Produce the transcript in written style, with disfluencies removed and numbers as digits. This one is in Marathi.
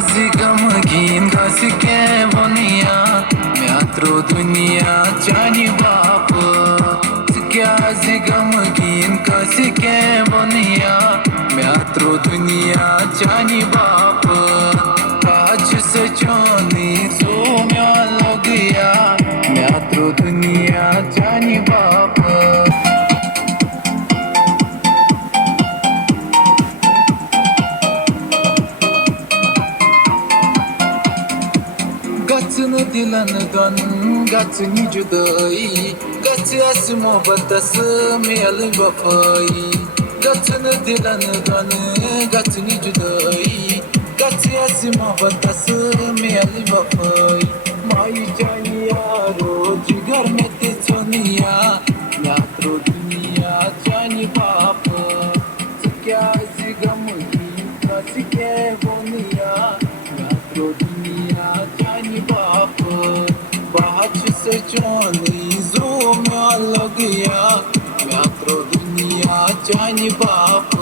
जी गमगीन कस के वनिया म्यात्रो दुनिया चानी बाप क्या जी गमगीन कस के वनिया म्यात्रो दुनिया चानी बाप आज सचोनी सो म्या लगिया म्यात्रो दुनिया चानी बाप गचन दिलन गन गचनी जुदाई गच अस मोहब्बत अस मेल वफाई गचन दिलन गन गचनी जुदाई गच अस मोहब्बत अस मेल वफाई माई जानी यारो जिगर में ते सोनिया यात्रो दुनिया जानी बाप क्या जिगम की कस के बोनिया यात्रो दुनिया जानी बाप बाच से जानी जो मैं लग गया यात्रो दुनिया जानी बाप